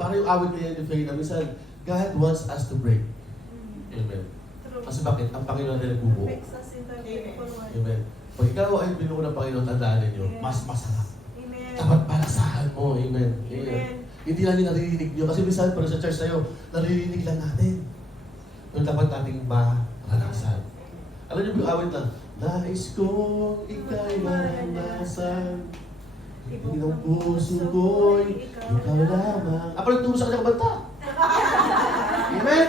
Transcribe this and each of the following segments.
Para yung awit na yan ni Faye na minsan, God wants us to break. Amen. Kasi bakit? Ang Panginoon na nagbubuo. Amen. Pag ikaw ay binuo ng Panginoon, tandaan ninyo, mas masarap. Dapat palasahan mo. Amen. Amen. Hindi lang yung naririnig nyo. Kasi minsan, pero sa church tayo, naririnig lang natin. Pero dapat nating maranasan. Alam niyo yung awit lang, nais kong ika'y maranasan. Hindi ng puso ko'y ikaw lamang. Ako nagturo sa kanyang banta. Amen?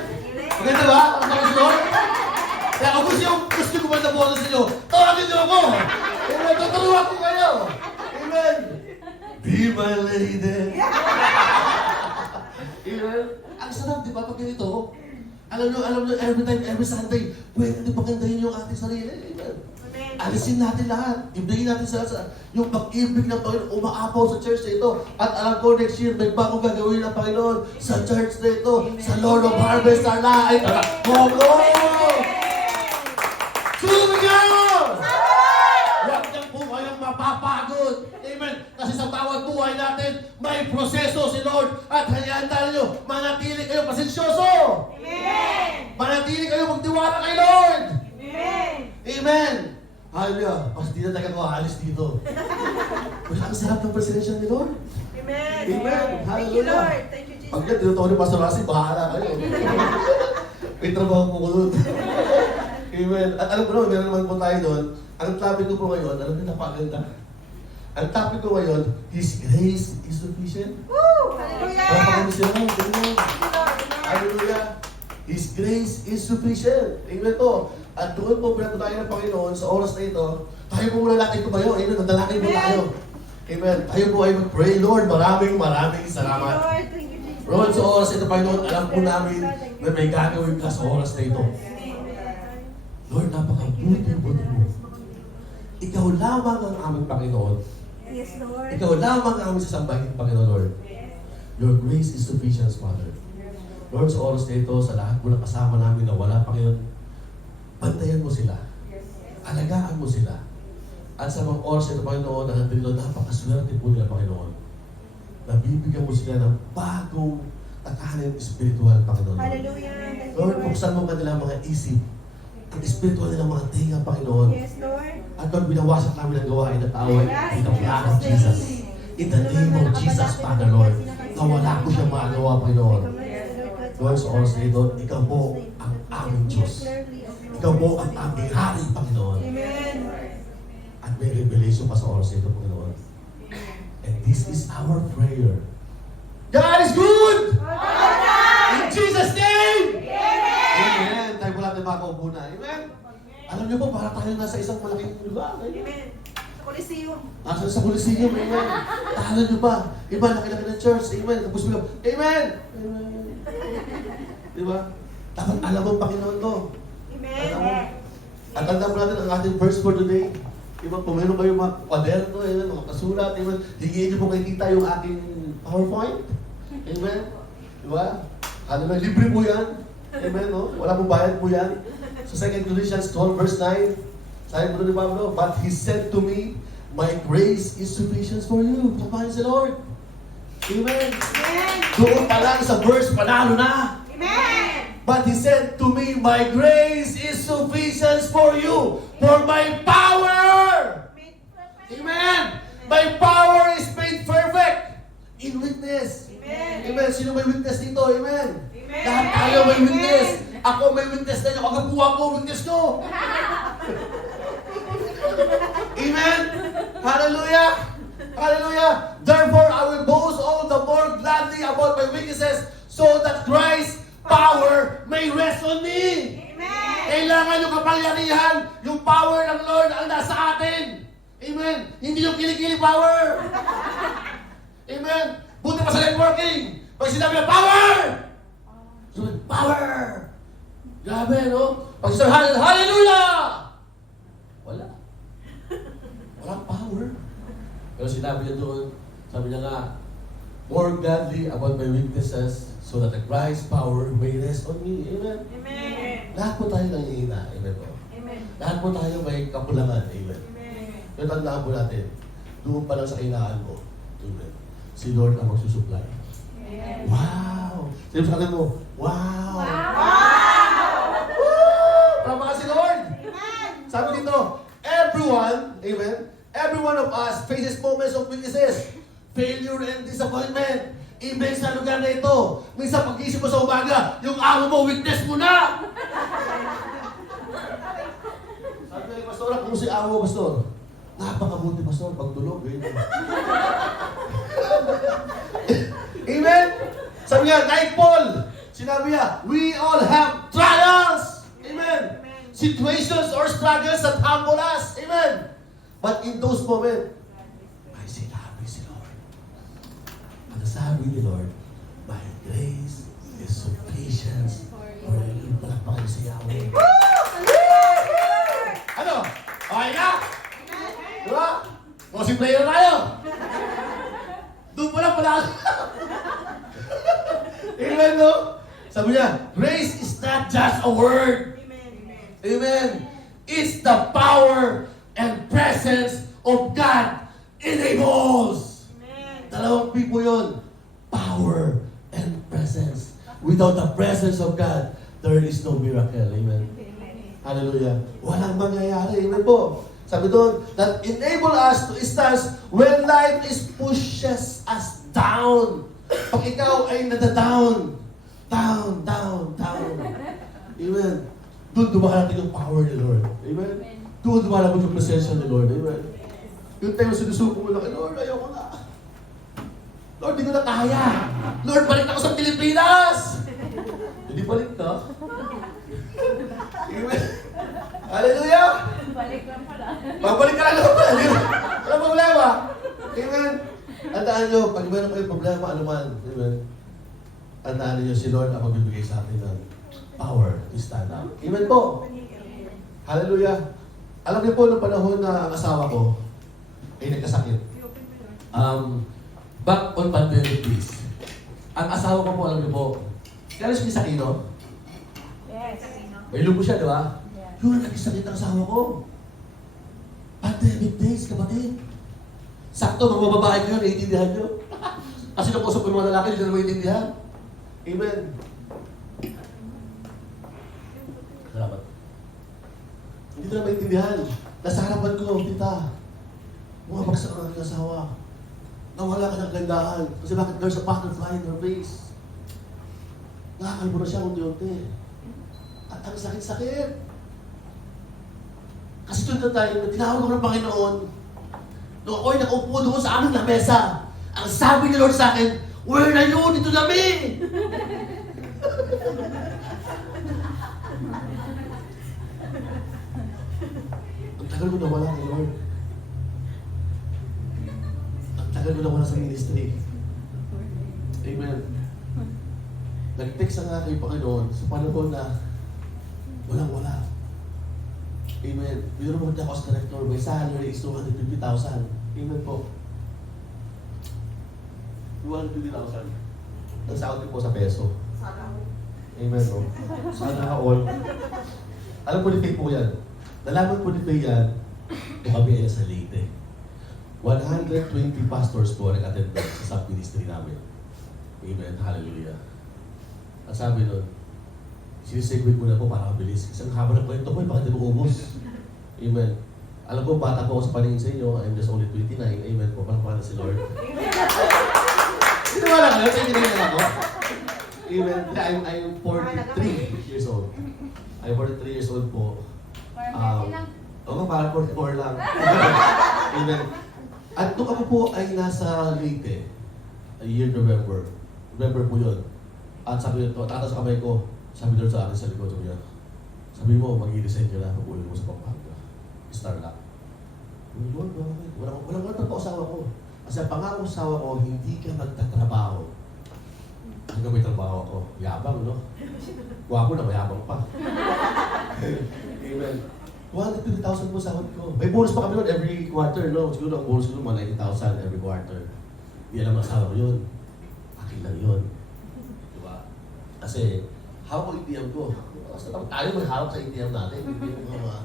Maganda ba? Ang Panginoon? Kaya kung gusto ko ba na buwan sa inyo, tawagin niyo ako! Amen? Tuturuan ko kayo! Amen? Be my lady! Amen? Ang sarap, di ba? Pag ganito, alam nyo, every time, every Sunday, pwede din pagandahin yung ating sarili. Amen? Alisin natin lahat. Ibigin natin sa yung pag-ibig ng Panginoon umaapaw sa church na ito. At alam ko next year, may bagong gagawin ng Panginoon sa church na ito. Sa Lord of Harvest, our life. Sumigaw! Huwag niyang po kayong mapapagod. Amen. Kasi sa bawat buhay natin, may proseso si Lord. At hayaan niyo, manatili kayo pasensyoso. Amen. Manatili kayo magtiwala kay Lord. Amen. Amen. Hallelujah. Kasi di na tayo aalis dito. Wala ang sarap ng presensya ni Lord. Amen. Amen. Thank you, Hallelujah. Lord. Thank you, Jesus. Pag yan, tinutuwa ni Pastor Rasi, bahala kayo. May trabaho po ko doon. Amen. At alam ko naman, meron naman po tayo doon. Ang topic ko po ngayon, alam niyo, napakaganda. Ang topic ko ngayon, His grace is sufficient. Woo! Hallelujah! Napakaganda sila. Amen. Thank you, Lord. Amen. Hallelujah. His grace is sufficient. Amen po. At doon po pinatunayan ng Panginoon sa oras na ito, tayo po muna natin tumayo. Amen. Nandalangin po tayo. Amen. Tayo po ay mag-pray. Lord, maraming salamat. Lord, thank you, Jesus. Lord, sa oras na ito, Panginoon, alam po namin na may gagawin ka sa oras na ito. Lord, napakabuti mo. Ikaw lamang ang aming Panginoon. Yes, Lord. Ikaw lamang ang aming sasambahin, Panginoon, Lord. Your grace is sufficient, Father. Lord, sa oras na ito, sa lahat mo na kasama namin na wala, Panginoon, bantayan mo sila. Alagaan mo sila. At sa mga oras na ito, Panginoon, na nandito, napakaswerte po nila, Panginoon. Nabibigyan mo sila ng bagong takanin spiritual, Panginoon. Hallelujah. Thank you, Lord, Lord. buksan mo kanilang mga isip. Ang spiritual nilang mga tinga, Panginoon. Yes, Lord. At Lord, binawasak namin ang gawain at away in the blood of Jesus. In the name of Jesus, Father, Lord. Na wala ko siyang magawa, Panginoon. Lord, sa oras na ito, ikaw po ang aming Diyos. Ikaw po ang aming hari, Panginoon. Amen. At may revelation pa sa oras na ito, Panginoon. And this is our prayer. God is good! In Jesus' name! Amen! Tayo po natin makaupo na. Amen! Alam niyo po, para tayo nasa isang malaking lugar. Amen! Amen. Sa Coliseum. Nasa sa Coliseum. Amen! Tahanan niyo ba? Iba, laki-laki ng church. Amen! Tapos mo Amen! Amen! Diba? Dapat alam mo, Panginoon to. Amen. At tandaan po natin ang ating verse for today. Diba, kung meron kayong mga kwaderno, amen, mga kasulat, amen, hingin niyo po kay tita yung ating PowerPoint. Amen? Diba? Ano ba, libre po yan. Amen, no? Wala pong bayad po yan. Sa 2 Corinthians 12, verse 9, sabi po ni Pablo, but He said to me, my grace is sufficient for you. Pagpapahin si Lord. Amen? Amen. Doon pa lang sa verse, panalo na. Amen. But He said to me, my grace is sufficient for you, for my power. Amen. My power is made perfect in weakness. Amen. Amen. Sino may weakness dito? Amen. Amen. Lahat tayo may weakness. Ako may weakness na niyo. Kagabuha ko, weakness ko. Amen. Hallelujah. Hallelujah. Therefore, I will boast all the more gladly about my weaknesses so that Christ's power may rest on me. Amen. Kailangan yung kapangyarihan, yung power ng Lord ang nasa atin. Amen. Hindi yung kilikili power. Amen. Buti pa sa networking. Pag sinabi na power! Sabi, power! Grabe, no? Pag sinabi, hallelujah! Wala. Walang power. Pero sinabi niya doon, sabi niya nga, more gladly about my weaknesses so that the Christ's power may rest on me. Amen. Amen. Lahat po tayo nangihina. Amen po. Amen. Lahat po tayo may kakulangan. Amen. Amen. Pero tandaan po natin, doon pa lang sa kailangan mo, amen, si Lord ang magsusupply. Wow! Sabi sa kanila mo, wow! Woo! Tama ka si Lord! Sabi dito, everyone, amen, every one of us faces moments of weaknesses, failure and disappointment. Even sa lugar na ito, minsan pag-isip mo sa umaga, yung amo mo, weakness mo na! Sabi ko, Pastor, kung si amo, Pastor, napakabuti, Pastor, pagtulog. Amen? Sabi nga, like Paul, sinabi niya, we all have trials. Amen? Situations or struggles that humble us. Amen? But in those moments, may sinabi si Lord. Ang sabi ni Lord, my grace is sufficient for you. Palakpakan si Yahweh. Ano? Okay na? Diba? Closing player tayo. Doon pala. Amen, no? Sabi niya, grace is not just a word. Amen. It's the power and presence of God enables. Dalawang people yun. Power and presence. Without the presence of God, there is no miracle. Amen. Hallelujah. Walang mangyayari. Amen po. Sabi doon, that enable us to stand when life is pushes us down. Pag ikaw ay nadadown, down. Amen. Doon dumaharap yung power ni Lord. Amen. Doon dumaharap yung presensya ni Lord. Amen. Yung time sinusuko mo lang, Lord, ayoko na. Lord, di ko na kaya. Lord, balik ako sa Pilipinas. Hindi balik ka. Amen. Hallelujah. Balik lang pala. Magbalik ka lang naman. Walang problema. Amen. Tandaan nyo, pag meron kayong problema, anuman. Amen. Tandaan nyo, si Lord ang magbibigay sa atin ng power to stand up. Amen po. Hallelujah. Alam niyo po, noong panahon na ang asawa ko ay nagkasakit. Back on pandemic days. Ang asawa ko po, alam niyo po, kaya siya sa Aquino? Yes. May lupo siya, di ba? Yeah. Yun, nagkasakit ang asawa ko. Pandemic days, kapatid. Sakto, mga babae ko yun, naiintindihan nyo. Kasi nakusap ko yung mga lalaki, hindi na maintindihan. Amen. Salamat. Hindi ko na maintindihan. Nasa harapan ko, tita. Bumabagsak ang aking asawa. Nawala ka ng gandahan. Kasi bakit there's a butterfly in her face. Nakakalbo na siya unti-unti. At ang sakit-sakit. Kasi doon na tayo, tinawag ko ng Panginoon. Nung ako'y nakaupo doon sa aming lamesa, ang sabi ni Lord sa akin, where na yun? Dito kami! Ang tagal ko nawala kay Lord. Ang tagal ko nawala sa ministry. Amen. Nag-text na nga kay Panginoon sa panahon na walang-wala. Amen. Binurumod niya ako sa director. My salary is 250,000. Amen po. 250,000. Ang sahod ko po sa peso. Amen po. Sana all. Alam po ni Faye po yan. Nalaman po ni Faye yan, kung kami ay sa Leyte. 120 pastors po nag-attend sa sub-ministry namin. Amen. Hallelujah. At sabi nun, sinisegue ko na po para mabilis. Kasi ang haba ng kwento ko, bakit di mo ubos? Amen. Alam ko, bata po ako sa paningin sa inyo. I'm just only 29. Amen po. Palakpakan na si Lord. Sino wala kayo? 29 na ako. Amen. I'm 43 years old. I'm 43 years old po. Oo, parang 44 lang. Amen. At nung ako po ay nasa Leyte, year November. November po yun. At sabi nito, tatas sa kamay ko, sabi doon sa akin sa likod niya, sabi mo, mag-i-resign ka na, pag-uwi mo sa Pampanga. Starlock. Lord, bakit? Walang trabaho sa asawa ko. Kasi ang pangako sa asawa ko, hindi ka magtatrabaho. Hanggang may trabaho ako. Yabang, no? Gwapo na, mayabang pa. Amen. 250,000 po sahod ko. May bonus pa kami nun every quarter, no? Siguro ang bonus ko nun, 90,000 every quarter. Hindi alam ang asawa ko yun. Akin lang yun. Diba? Kasi, hawak ko ATM ko. Basta tayo maghawak sa ATM natin. Hindi mo mga...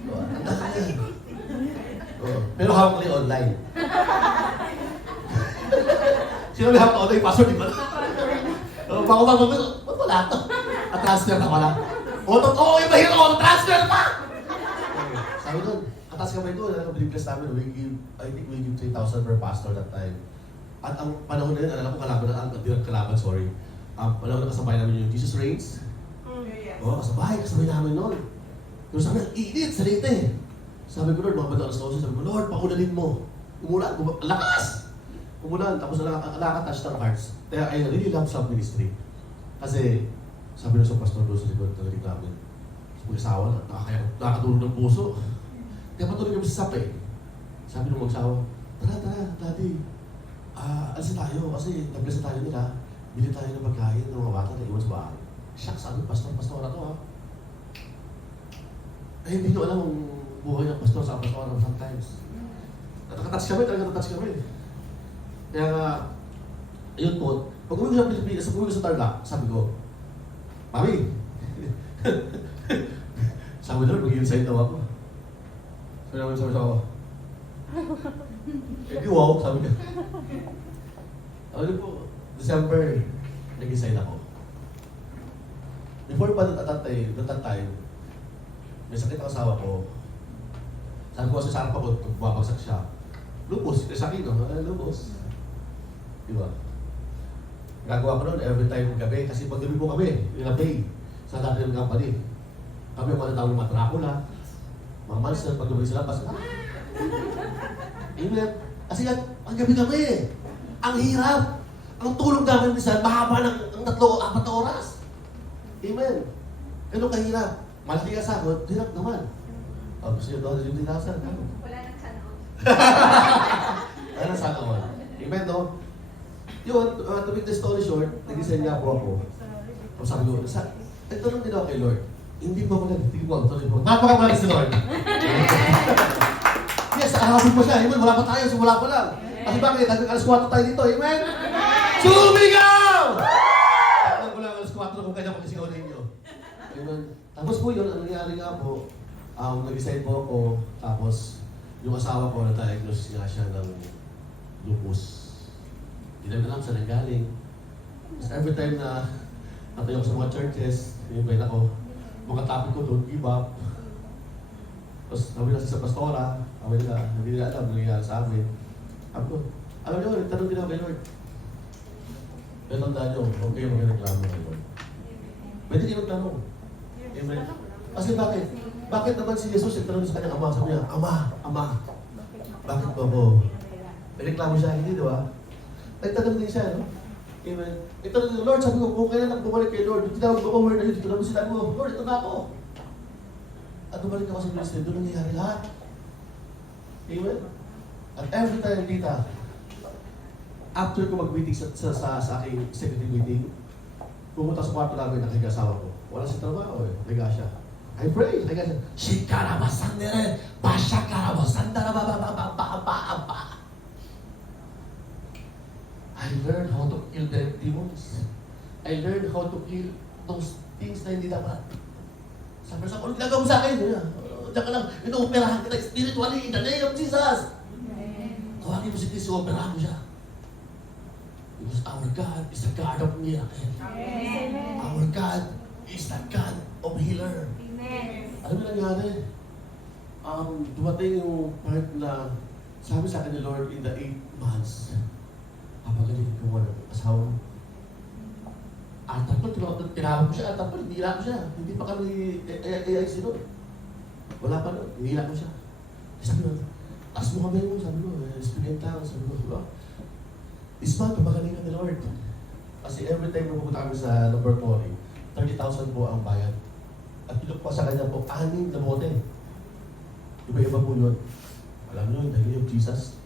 Diba? Ang dami yan. Pero hawak ko lang online. Sino may hapon yung password, di ba? Bako ba, ba't wala ito? At-transfer na pala. O, totoo yung mahirap ako, transfer pa! Sabi doon, atas kamay doon, binibless namin, I think we give 3,000 per pastor that time. At ang panahon na yun, alam ko kalaban, sorry. Ang panahon na kasabay namin yung Jesus Reigns. Oo, kasabay namin noon. Pero sabi niya, init, salita eh. Sabi ko, Lord, mga bata alas 12, sabi ko, Lord, pakulalin mo. Umulan, lakas! Umulan, tapos nakaka-touch ng hearts. Kaya I really love sub ministry. Kasi, sabi na sa pastor doon sa likod, talagang namin. Mag-asawa na, nakakatulog ng puso. Kaya patuloy kami sa sap eh. Sabi ng mag-asawa, tara, daddy. Alis na tayo, kasi nag-bless na tayo nila. Bili tayo ng pagkain ng mga bata na iwan sa bahay. Shucks, sabi, pastor na to ha. Eh, hindi nyo alam ang buhay ng pastor sa pastor sometimes. Nakatouch kami, talaga nakatouch kami. Kaya nga, ayun po, pag uwi ko sa Pilipinas, pag uwi ko sa Tarlac, sabi ko, Mami, sabi na, mag-i-insign daw ako. Sabi ako, eh, wow, sabi ko. Sabi po, December, nag-insign ako. Before pa that time, may sakit ang asawa ko. Sabi ko kasi sa harap ako, bumabagsak siya. Lupus, sakit no? Lupus. Diba? Gagawa ko noon every time gabi, kasi pag gabi po kami, nilabay sa dati ng company. Kami yung mga tawag ng mga Dracula, mga monster, pag gabi sila, pas, Amen. Kasi ang gabi kami, ang hirap. Ang tulog namin minsan, mahaba ng 3-4 oras. Amen. Ganun kahirap. Malaki ka sagot, hirap naman. Gusto nyo doon, yung dinasan. Wala nang sana. Wala nang sana all. Amen, no? Yun, to make the story short, nag-design niya po ako. O sabi ko, nagtanong din ako kay Lord. Hindi pa ako nagtitig mo, tuloy po. Napakamalas si Lord. Yes, ahapin mo siya. Amen, wala pa tayo, so wala pa lang. Kasi bakit? Alas 4 tayo dito, amen? Sumigaw! Alam ko lang, alas 4 kung kanya magkasigaw ninyo. Amen. Tapos po yun, ang nangyari nga po, nag-decide po ako, tapos yung asawa ko na-diagnose nga siya ng lupus. Hindi namin alam saan nanggaling. Tapos every time na natayo ko sa mga churches, invite ako, mga topic ko, don't give up. Tapos sabi na sa pastora, sabi nila, hindi nila alam, nangyayari sa amin. Sabi ko, alam niyo, nagtanong din ako kay Lord. Pero tandaan niyo, huwag kayo magreklamo kay Lord. Pwede kayo magtanong. Amen. Kasi bakit? Bakit naman si Jesus nagtanong sa kanyang ama? Sabi niya, Ama, bakit ba ako? May reklamo siya, hindi, di ba? Nagtanong din siya, no? Amen. Nagtanong din, Lord, sabi ko, kung kailan ako bumalik kay Lord, tinawag ko over na yun, dito naman sila mo, Lord, ito na ako. At bumalik ako sa ministry, doon nangyayari lahat. Amen. At every time, kita, after ko mag-meeting sa aking executive meeting, pumunta sa kwarto namin, nakigasawa ko. Wala si trabaho eh, naga siya. I pray, naga siya. Shikarabasandere, Bashakarabasandara, ba. I learned how to kill the demons. I learned how to kill those things na hindi dapat. Sabi sa ako, ginagawa mo sa akin. Diyan ka lang, ino-operahan kita spiritually in the name of Jesus. Tawagin mo si Kristo, operahan mo siya. Because our God is the God of miracle. Amen. Our God is the God of healer. Amen. Alam mo nangyari? Dumating yung part na sabi sa akin ni Lord in the 8 months, papagaling ko mo ng asawa mo. Atap ko, tinawag ko siya, atap ko, hinila ko siya. Hindi pa kami AIC doon. Wala pa doon, hinila ko siya. Sabi ko, taas mo kami mo, sabi ko, espiritan, sabi ko, diba? This month, papagaling ka ni Lord. Kasi every time na pupunta kami sa laboratory, 30,000 po ang bayad. At pinok pa sa kanya po, 6 na bote. Iba-iba po yun. Alam nyo, dahil yung Jesus,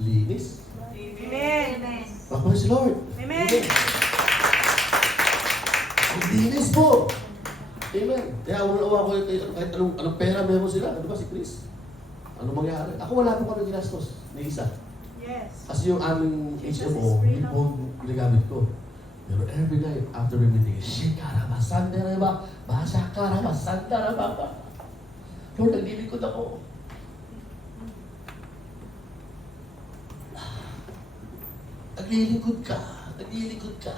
linis. Amen. Bakit si Lord? Amen. Ang linis po. Amen. Kaya unawa ko kahit anong pera meron sila. Ano ba si Chris? Ano mangyari? Ako wala po kami ginastos ni isa. Yes. Kasi yung aming HMO, hindi po ginagamit ko. Pero every night after we meeting, Shikarabasandere ba? Bashakarabasandere ba? Lord, naglilikod ako. Naglilingkod ka. Naglilingkod ka.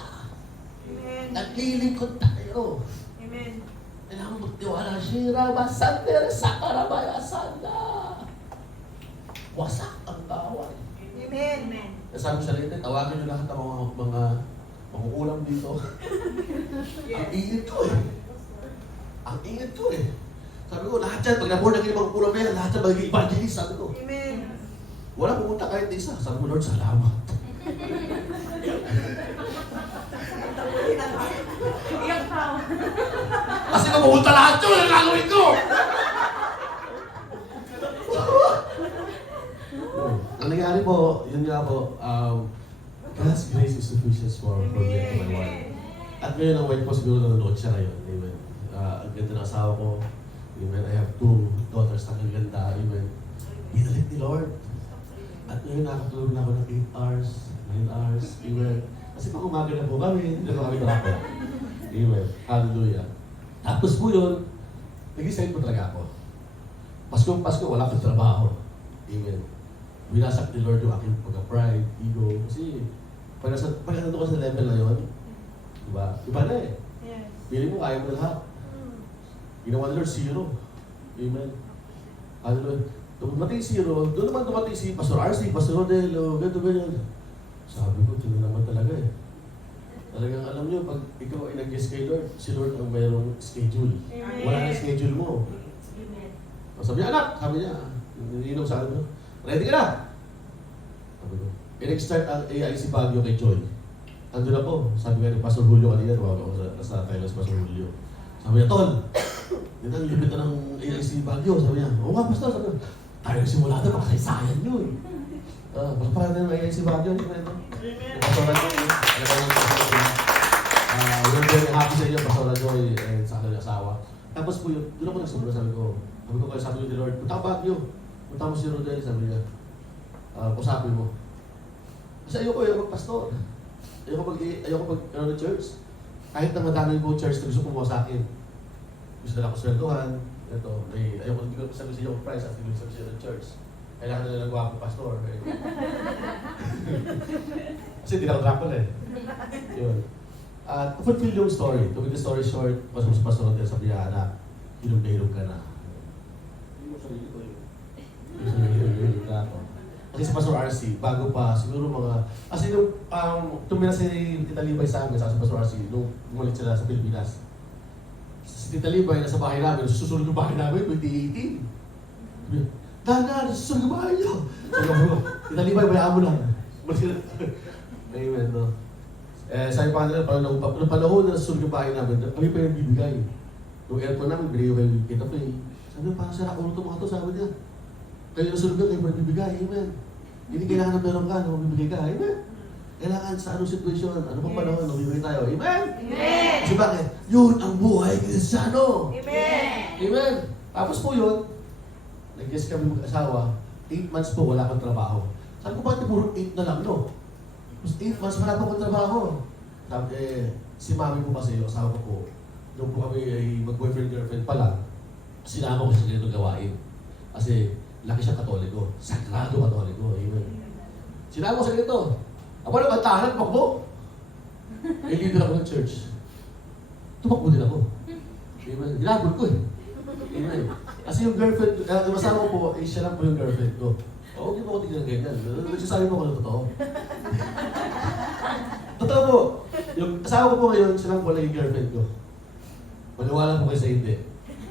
Amen. Naglilingkod tayo. Amen. Kailangan magtiwala. Shira, masander, sakarabaya, sanda. Wasak ang kawan. Amen. Amen. Sabi sa rin, tawagin nyo lahat ng mga manguulam dito. Ang init ko eh. Ang init ko eh. Sabi ko, lahat yan, pag na-board na kayo manguulam na yan, lahat yan magiging evangelist, sabi ko. Amen. Wala pumunta kahit isa. Sabi ko, Lord, salamat. Iyak tao. Kasi kung pumunta lahat yun, ano gagawin ko? Ang nangyari po, yun nga po, God's grace is sufficient for me and my wife. At ngayon ang wife ko siguro nanonood siya ngayon. Amen. Ang ganda ng asawa ko. Amen. I have 2 daughters na kaganda. Amen. Pinalit ni Lord. At ngayon nakatulog na ako ng 8 hours, 9 hours. Amen. Kasi pag umaga na po kami, hindi na kami nakako. Amen. Hallelujah. Tapos po yun, nag-decide po talaga ako. Pasko, wala akong trabaho. Amen. Winasak ni Lord yung aking pagka-pride, ego. Kasi pag nandun ka sa level na yun, diba? Iba na eh. Yes. Pili mo, kaya mo na lahat. Ginawa ni Lord, 0. Amen. Hallelujah. Dumating 0, doon naman dumating si Pastor RC, Pastor Rodel, ganito, ganyan. Sabi ko, ito naman talaga eh. Talagang alam nyo, pag ikaw ay nag-guess kay Lord, si Lord ang mayroong schedule. Amen. Wala na schedule mo. Sabi niya, anak, sabi niya, nininom sa akin, ready ka na? Sabi ko, nag-start ang AIC Baguio kay Joy. Ando na po, sabi nga ni Pastor Julio kanina, tumawag ako sa Thailand Pastor Julio. Sabi niya, Tol, yun ang limit na ng AIC Baguio. Sabi niya, oo nga, Pastor, sabi niya, tayo simula na, makasaysayan nyo eh. Basta parang na ng AIC Baguio, yun na ito. Pastor Joy, alam mo yung we're very happy sa inyo, Pastor Joy, and sa aking asawa. Tapos po yun, doon ako nagsumula, sabi ko kayo sabi ni Lord, punta ka Baguio. Punta mo si Rodel, sabi niya, usapin mo. Kasi ayoko pastor. Ayoko mag church. Kahit na madami po church na gusto kumuha sa akin. Gusto nila ako sweldohan. Ito, ayoko hindi ko sabi sa iyo price at hindi ko sabi sa iyo ng church. Kailangan na nila gwapo pastor. Kasi hindi na ako drapol eh. Yun. At fulfill yung story. To make the story short, pasok sa pastor Rodel, sabi niya, anak, hilog na hilog ka na. Hindi mo sarili ko yun. Kasi si Pastor RC, bago pa, siguro mga... Kasi nung tumira si Tita Libay sa amin, sa Pastor RC, nung bumalik sila sa Pilipinas. Si Tita Libay, nasa bahay namin, susunod yung bahay namin, 2018. Dana, susunod yung bahay niyo! Sabi ko, Tita Libay, bayaan mo lang. Amen, no? Sabi pa nila, nung panahon na susunod yung bahay namin, kami pa yung bibigay. Nung aircon namin, binigay kayo kita pa eh. Sabi ko, parang sara ulo ito mga ito, sabi niya. Kayo nasunod ka, kayo magbibigay, amen. Hindi kailangan na meron ka, magbibigay ka, amen. Kailangan sa anong situation, ano pang panahon, magbibigay tayo, amen. Amen. Kasi bakit? Yun ang buhay Kristiyano. Amen. Amen. Tapos po yun, nag-guess kami mag-asawa, 8 months po wala kang trabaho. Sabi ko, bakit puro 8 na lang, no? Tapos 8 months wala pa akong trabaho. Sabi, si mami po kasi, yung asawa ko po, nung po kami ay mag-boyfriend-girlfriend pa lang, sinama ko siya sa ganitong gawain. Kasi laki siya katoliko. Sagrado katoliko. Amen. Sinama ko sa ganito. Ako na kantahan, tumakbo. Leader ako ng church. Tumakbo din ako. Amen. Ginagod ko eh. Amen. Kasi yung girlfriend, yung asawa ko po, siya lang po yung girlfriend ko. Oo, hindi mo ko tignan ganyan. Nagsasabi mo ko ng totoo. Totoo po. Yung asawa ko po ngayon, siya lang po lang yung girlfriend ko. Maniwala po kayo sa hindi.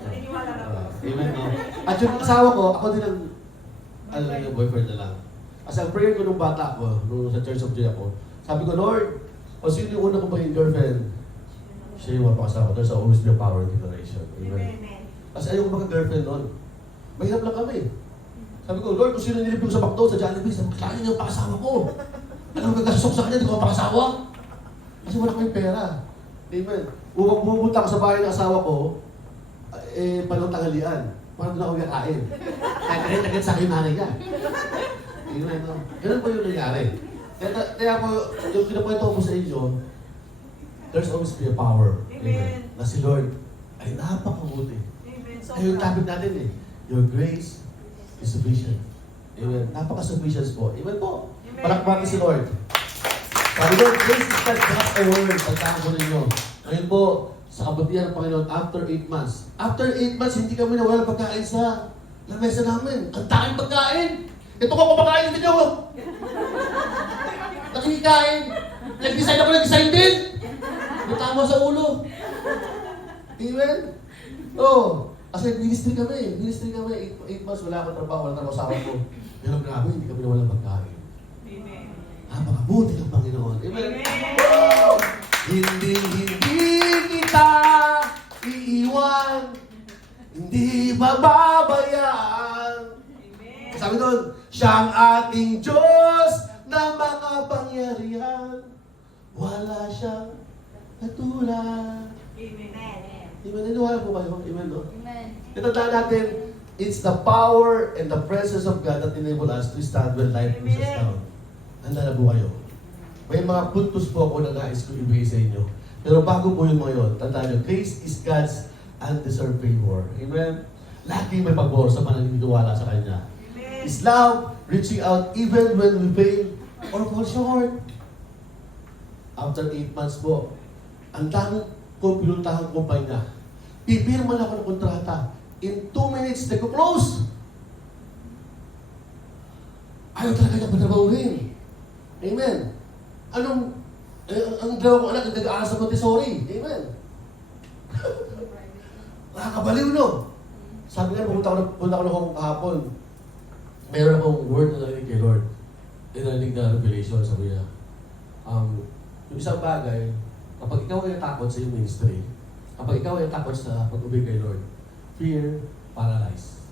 Naniniwala na ako. Amen, no? At yung asawa ko, ako din ang, yung boyfriend na lang. Kasi ang prayer ko nung bata ko, nung sa Church of Joy ako, sabi ko, Lord, o sino yung una ko ba yung girlfriend? Siya yung mapakasawa. There's always be a power in declaration. Amen. Amen. Kasi ayaw ko magka-girlfriend noon. Mahirap lang kami. Sabi ko, Lord, kung sino nilipin ko sa McDo, sa Jollibee, sabi ko, kaya niyo yung pakasawa ko. Alam mo, gagasok sa kanya, di ko mapakasawa. Kasi wala kaming pera. Amen. Pumunta ako sa bahay ng asawa ko, panong tanghalian. Parang doon ako kakain. Agad sa akin nanay niya. Amen, no? Ganun po yung nangyari. Kaya po, yung kinakwento ko sa inyo, there's always be a power. Amen. Na si Lord ay napakabuti. Amen. Ay, yung topic natin eh. Your grace is sufficient. Amen. Napaka-sufficient po. Amen po. Amen. Palakpakin si Lord. Sabi doon, grace is not just a word. Tandaan ko ninyo. Ngayon po, sa kabutihan ng Panginoon, after 8 months. After 8 months, hindi kami nawalan pagkain sa lamesa namin. Ang daming pagkain. Ito ko kumakain din ako. Nakikikain. Nag-design ako, nag-design din. May tama sa ulo. Amen? Oo. Kasi ministry kami. 8 months, wala akong trabaho, wala trabaho sa akin ko. Pero grabe, hindi kami nawalan pagkain. Amen. Napakabuti ng Panginoon. Amen? Amen. Hindi kita iiwan, hindi bababayaan. Amen. Sabi doon, siyang ating Diyos na makapangyarihan. Wala siyang katulad. Amen. Amen. Naniwala po kayo? Amen, no? Amen. Itandaan natin, it's the power and the presence of God that enable us to stand when life pushes us down. Handa na po kayo. May mga puntos po ako na nais ko ibigay sa inyo. Pero bago po yung mga yun, tandaan nyo, grace is God's undeserved favor. Amen? Lagi may pabor sa pananiniwala sa Kanya. Amen. His love, reaching out even when we fail or fall short. After 8 months po, ang dami ko pinuntahan kumpanya. Pipirman ako ng kontrata. In 2 minutes, nagko-close. Ayaw talaga niya patrabahuhin. Amen. Ang dalawa ko anak, nag-aaral sa Montessori. Amen. Nakakabaliw, no? Sabi nga, pumunta ako ng kahapon. Meron akong word na narinig kay Lord. Narinig na revelation, sabi niya. Yung isang bagay, kapag ikaw ay natakot sa iyong ministry, kapag ikaw ay natakot sa pag-ubig kay Lord, fear, paralyze.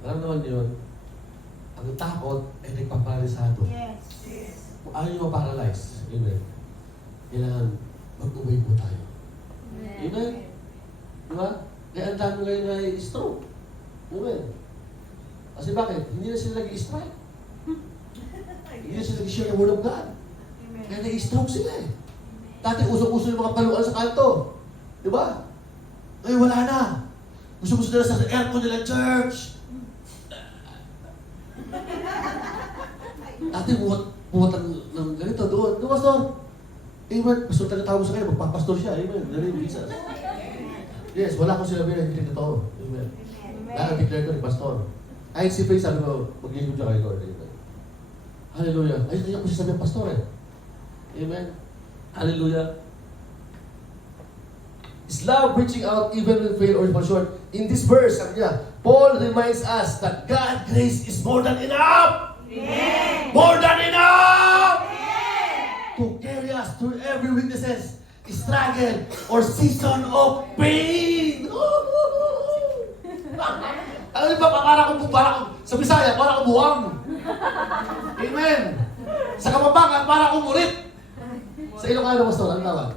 Alam naman yun, ang takot ay nagpaparalisado. Yes. Kung ayaw nyo ma-paralyze, amen, kailangan mag-ubay po tayo. Amen? Diba? Kaya ang dami ngayon ay stroke. Amen? Kasi bakit? Hindi na sila nag-strike. Hindi na sila nag-share ng word of God. Amen. Kaya nag-stroke sila eh. Dati usok-uso yung mga paluan sa kanto. Diba? Ngayon wala na. Gusto-gusto nila sa aircon nila, church. Dati buwatan ng ganito doon. Doon, pastor. Amen. Pastor tagatawag sa kanya. Magpapastor siya. Amen. Ganun yung Jesus. Yes, wala akong sinabi na hindi totoo. Amen. Dahil declare ko ni pastor. Ay, si Faye sabi ko, mag-iigod siya kay Lord. Amen. Hallelujah. Ay, kaya ko siya sabi ng pastor eh. Amen. Hallelujah. His love reaching out even when fail or fall short. In this verse, sabi niya, Paul reminds us that God's grace is more than enough. Amen. More than enough Amen. to carry us through every weaknesses, struggle, or season of pain. Alam niyo ba, parang sa Bisaya, parang buwang. Amen. Sa Kapampangan, parang umurit. Sa Ilocano, pastor, ang tawag?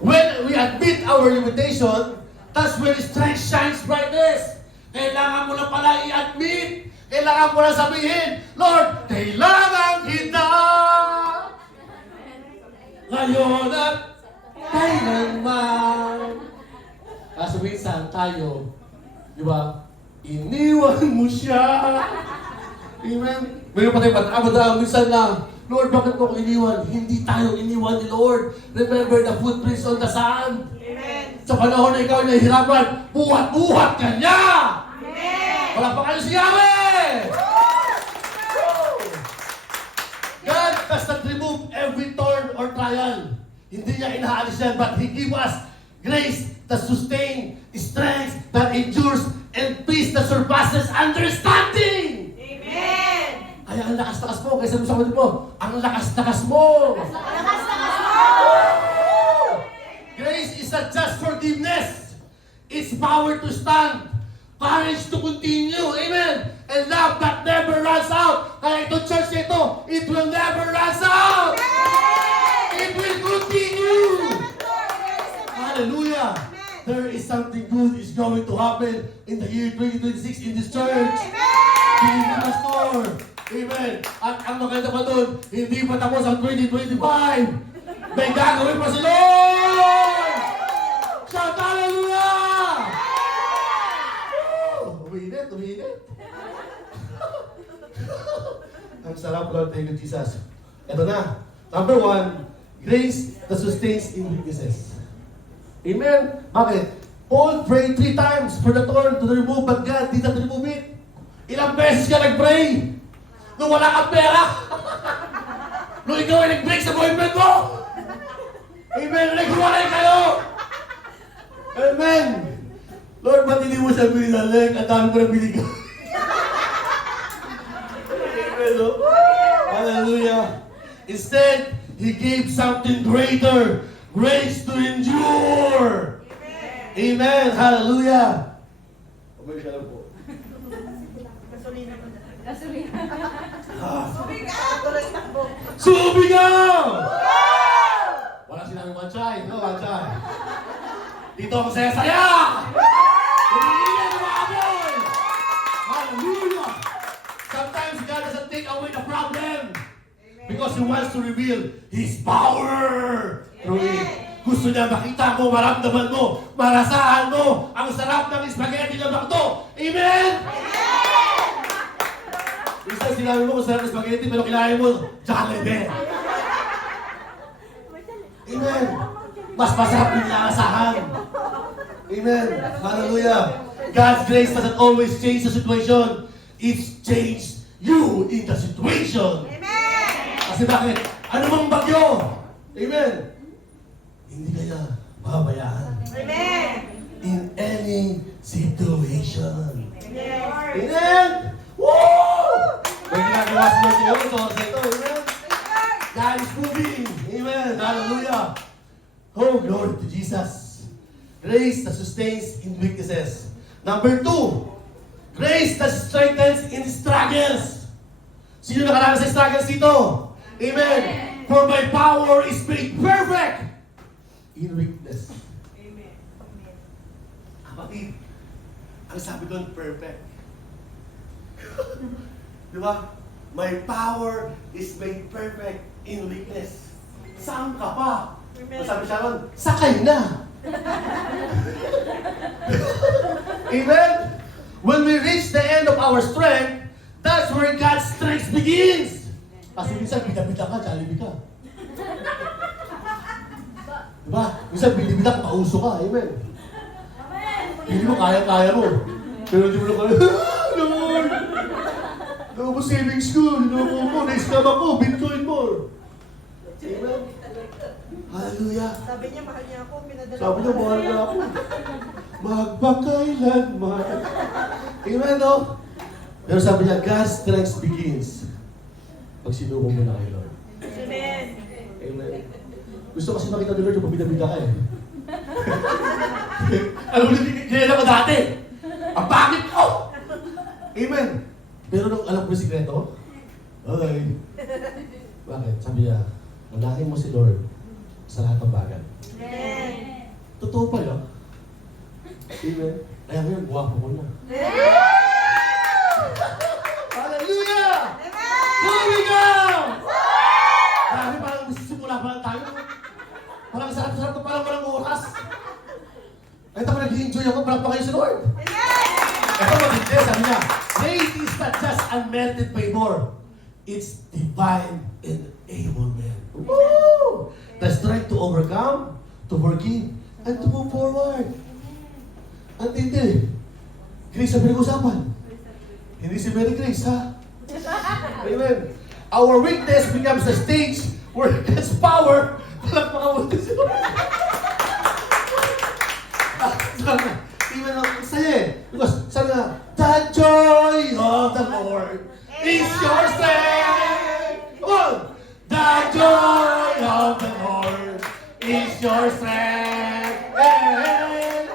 When we admit our limitation, that's when strength shines brightest. Kailangan mo na pala i-admit. Kailangan mo na sabihin, Lord, kailangan kita. Ngayon at kailanman. Kaso minsan tayo, di ba, iniwan mo siya. Amen? Mayroon pa tayo patama minsan na, Lord, bakit mo ako iniwan? Hindi tayo iniwan ni Lord. Remember the footprints on the sand. Amen. Sa panahon na ikaw ay nahihirapan, buhat-buhat ka niya! Amen. Wala pa kayo si Yahweh! God does not remove every thorn or trial. Hindi niya inaalis yan, but He gives us grace that sustain, strength that endures, and peace that surpasses understanding. Amen. Kaya ang lakas-lakas mo, kaysa mo sa kapatid mo, ang lakas-lakas mo. Lakas-lakas mo. Grace is not just forgiveness. It's power to stand, courage to continue, amen, and love that never runs out. Kaya ito church ito, it will never run out. It will continue. Hallelujah. There is something good is going to happen in the year 2026 in this church. Hindi na pastor. Amen. At ang maganda pa doon, hindi pa tapos ang 2025. May gagawin pa si Lord! Shout hallelujah! Umiinit, umiinit. Ang sarap, Lord. Thank you, Jesus. Ito na. Number 1, grace that sustains in weaknesses. Amen? Bakit? Paul prayed 3 times for the thorn to remove, but God did not remove it. Ilang beses ka nag-pray? Nung wala kang pera? Nung ikaw ay nag-break sa boyfriend mo? Amen? Nung naghiwalay kayo? Amen? Lord, ba't hindi mo siya binalik? Ang dami ko na binigay. Amen, no? Hallelujah. Instead, He gave something greater. Grace to endure. Amen. Hallelujah. Umay ka lang po. Gasolina mo na. Gasolina. Tuloy takbo. Sumigaw! Wala sinabing manchay. No, manchay. Dito ako saya-saya! Umiingay ng mga amoy! Hallelujah! Sometimes God doesn't take away the problem because He wants to reveal His power through it. Gusto niya makita mo, maramdaman mo, marasahan mo ang sarap ng spaghetti na bakto. Amen? Minsan sinabi mo kung sarap ng spaghetti, pero kinain mo, Jollibee. Amen. Mas masarap yung narasahan. Amen. Hallelujah. God's grace doesn't always change the situation. It's changed you in the situation. Kasi bakit? Ano mang bagyo? Amen. Hindi kaya babayaan. In any situation. Amen. Woo! May ginagawa sa Lord kayo. Ito. Amen. God is moving. Amen. Hallelujah. Oh, glory to Jesus. Grace that sustains in weaknesses. Number 2, grace that strengthens in struggles. Sino nakaranas sa struggles dito? Amen. For my power is made perfect in weakness. Amen. Kapatid, ang sabi doon, perfect. Di ba? My power is made perfect in weakness. Saan ka pa? Amen. Sabi siya ron, sakay na. Amen? When we reach the end of our strength, that's where God's strength begins. Kasi minsan, bida-bida ka, Jollibee ka. Diba? Minsan, bida-bida ka, pauso ka. Amen? Hindi mo kaya-kaya mo. Pero hindi mo na kaya, Lord! Naku mo savings ko, naku mo, na-scam ako, Bitcoin mo. Amen? Hallelujah. Sabi niya, mahal niya ako. Pinadala Sabi niya, mahal na ako. Magpakailanman. Amen, no? Pero sabi niya, God's strength begins pag sinuko mo na kay Lord. Amen. Amen. Gusto kasi makita ni Lord yung pabida-bida ka eh. Alam mo, kinala ko dati. Ang pangit ko! Amen. Pero nung alam ko yung sikreto, okay. Bakit? Sabi niya, unahin mo si Lord sa lahat ng bagay. Amen. Totoo pa yun. Amen. Kaya ngayon, buwako ko na. Hallelujah! Here we go! Grabe, parang simula pa lang tayo. Parang sarap-sarap na parang walang oras. Ay, tapos nag-enjoy ako, parang pa kayo sa Lord. Ito matindi, sabi niya, faith is not just unmerited favor. It's divine enablement. Woo! The strength to overcome, to forgive, and to move forward. Ang tindi. Grace ang pinag-usapan. Hindi si Mary Grace, ha? Amen. Our weakness becomes the stage where God's power palakpakan mo siya. Even though, saya eh. Because, sabi nga, the joy of the Lord is your strength. Come on! The joy of the Lord is your strength. And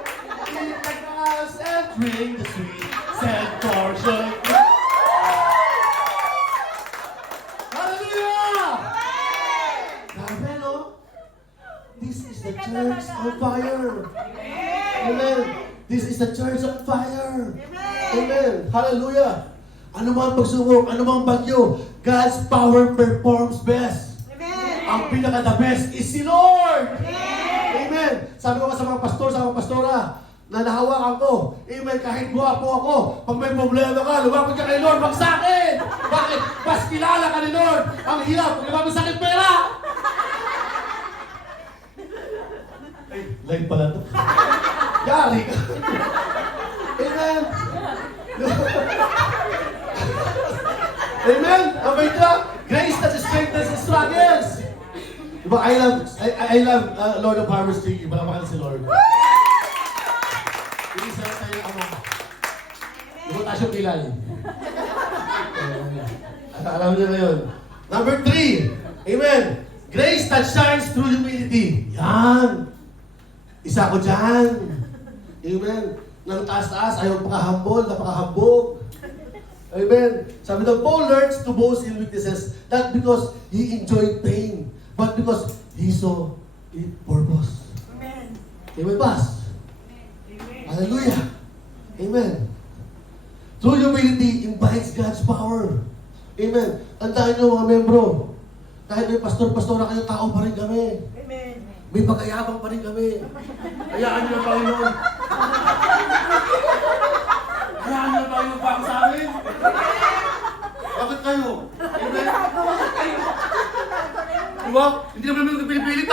eat the grass and drink the sweet sad portion. Hallelujah! Grabe, no? This is the church on fire. Amen. This is the church on fire. Amen. Hallelujah. Ano mang pagsubok, ano mang bagyo, God's power performs best. Ang pinaka-the best is si Lord. Amen. Sabi ko nga sa mga pastor, sa mga pastora, na nahawakan ko. Amen. Kahit guwapo ako, pag may problema ka, lumapit ka kay Lord, wag sa akin. Bakit? Mas kilala ka ni Lord. Ang hirap, lumapit sa akin pera. Ay, live pala to. Yari ka. Amen. Amen. Abay ka. Grace that strengthens the struggles. Diba, I love Lord of Harvest King. Iba naman si Lord. Hindi sa tayo ang mga. Diba tayo siyang kilay? Alam niyo na yun. Number 3. Amen. Grace that shines through humility. Yan. Isa ko dyan. Amen. Nang taas-taas, ayaw pakahambol, napakahambog. Amen. Sabi daw, Paul learns to boast in weaknesses, not because he enjoyed pain, but because he saw it purpose. Amen. Amen, Pas? Amen. Hallelujah. Amen. True humility invites God's power. Amen. Tandaan nyo mga membro, kahit may pastor-pastora kayo, tao pa rin kami. Amen. May pagkayabang pa rin kami. Hayaan nyo tayo nun. Hayaan nyo tayo pa sa amin. Bakit kayo? Amen. Diba? Hindi naman namin pinipilit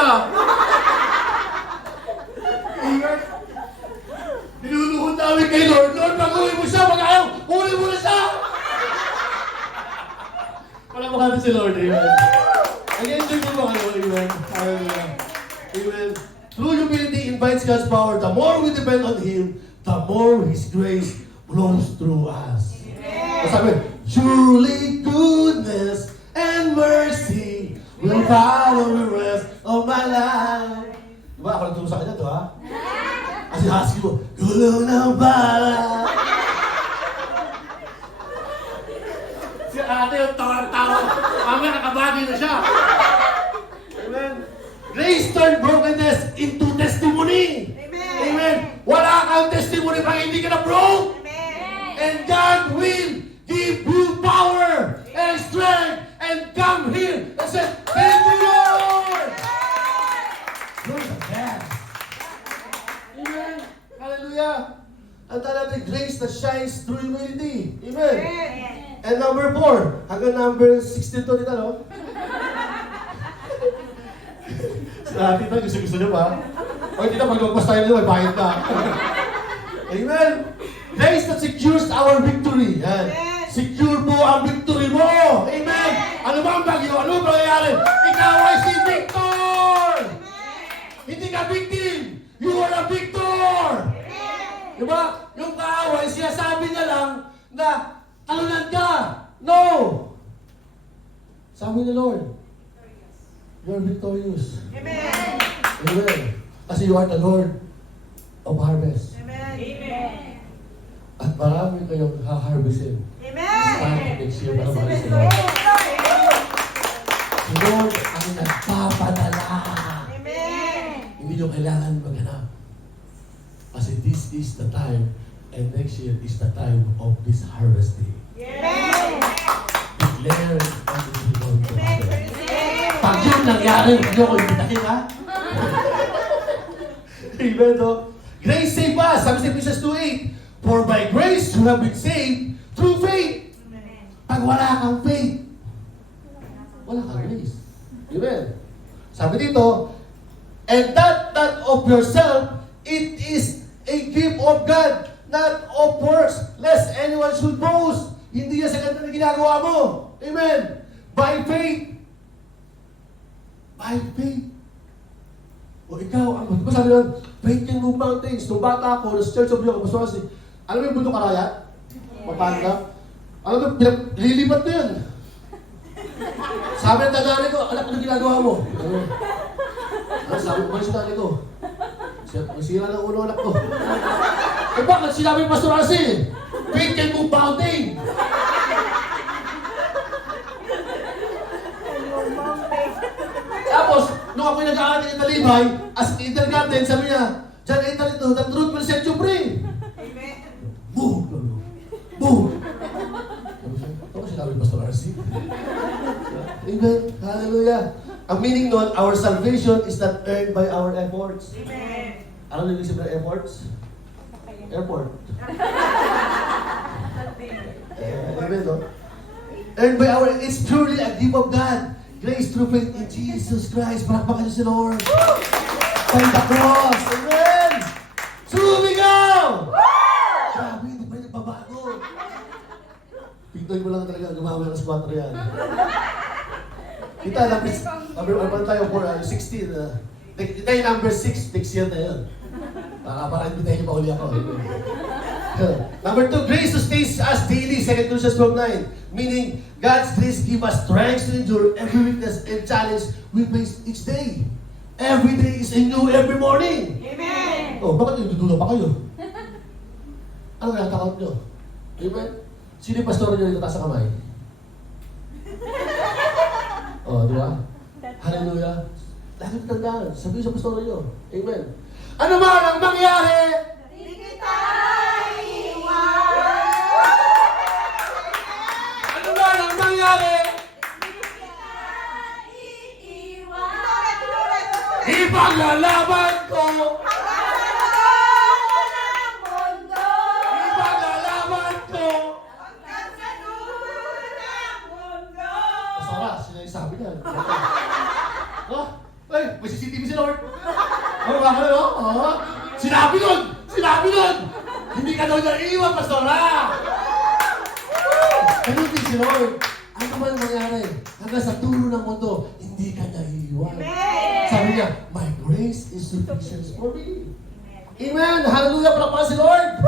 Amen. Niluluhod namin kay Lord. Lord, pag-uwi mo siya, pag-ayaw, uwi mo na siya! Wala mo kami si Lord, amen. Nag-enjoy mo ba kayo, amen? Hallelujah. Amen. True humility invites God's power. The more we depend on Him, the more His grace flows through us. Amen. Sabi, surely goodness and mercy will follow the rest of my life. Diba? Ako nagturo sa kanya to, ha? Kasi husky mo, gulong ng bala. Si ate yung tawa-tawa. Mamaya nakabagi na siya. Amen. Grace turn brokenness into testimony. Amen. Amen. Wala kang testimony pag hindi ka na broke. Amen. And God will give you power and strength and come here and say, thank you, Lord. You're the best. Amen. Hallelujah. Ang natin grace that shines through humility. Amen. Amen. And number 4, hanggang number 16 to dito, no? Sa atin to, gusto nyo ba? O dito, pag magpas tayo nito, may bayad ka. Amen. Grace that secures our victory. Yan. Secure po ang victory mo. Amen. Ano ba ang bagyo? Ano ba nangyayari? Ikaw ay si Victor! Hindi ka victim! You are a victor! Diba? Yung kaaway, siya sabi niya lang na talunan ka! No! Sabi ni Lord, you are victorious. Amen. Amen. Kasi you are the Lord of harvest. Amen. Amen. At marami kayong ha-harvestin. Amen. Para next year, para mahal si Lord. Si Lord ang nagpapadala. Amen. Hindi nyo kailangan maghanap. Kasi this is the time, and next year is the time of this harvesting. Amen. Declare and it will come to Amen. happen. Pag yun nangyari, hindi nyo ko ibitahin, ha? Amen, no? Grace save us. Sabi sa Ephesians 2:8, for by grace you have been saved through faith. Pag wala kang faith, wala kang grace. Amen. Sabi dito, and that of yourself, it is a gift of God, not of works, lest anyone should boast. Hindi yan sa ganda na ginagawa mo. Amen. By faith. By faith. O ikaw, ang sabi lang, faith can move mountains. Nung bata ako, sa Church of York, alam mo yung bundok Arayat? Pampanga? Alam mo, lilipat na yun. Sabi ng tatari ko, anak, ano ginagawa mo? Sabi ko, sa tatari ko, sira ng ulo anak ko. Eh bakit sinabi yung Pastor Arce? Faith can move mountain. Tapos, nung ako'y nag-aaral ng Italibay, as kindergarten, sabi niya, John 8:32, the truth will set you free. Amen. Boom! Boom! Ito sinabi ni Pastor Arce. Amen. Hallelujah. Ang meaning nun, our salvation is not earned by our efforts. Amen. Alam niyo yung ibig sabihin ng efforts? Airport. Amen, no? And by our, it's purely a gift of God. Grace through faith in Jesus Christ. Palakpakan niyo si Lord. By the cross. Amen! Sumigaw! Grabe, hindi pa rin nagbabago. Pintoy mo lang talaga, gumamit ng squat yan. Kita, number tayo for 16. Tayo number 6, next year na yun. Para hindi tayo pa uli ako. Number 2, grace sustains us daily, 2 Corinthians 12:9. Meaning, God's grace give us strength to endure every weakness and challenge we face each day. Every day is a new every morning. Amen. Oh, bakit yung dudula pa kayo? Ano kaya takot nyo? Amen? Sino yung pastor nyo dito taas sa kamay? Oh, di ba? Hallelujah. Lagi tandaan. Sabihin sa pastor nyo. Amen. Ano man ang mangyari? Di kita iwan. Ano man ang mangyari? Ipaglalaban ko! Ipaglalaban ko! Pastora, sila yung sabi niya. Oh, ay, may CCTV si Lord. Ano ba ka na, no? Oh, sinabi nun! Sinabi nun! Hindi ka daw niya iiwan, Pastora! Ganun din si Lord. Ano man mangyari? Hanggang sa dulo ng mundo, hindi ka niya iiwan. Sabi niya, my grace is sufficient for me. Amen! Hallelujah! Palakpakan si Lord!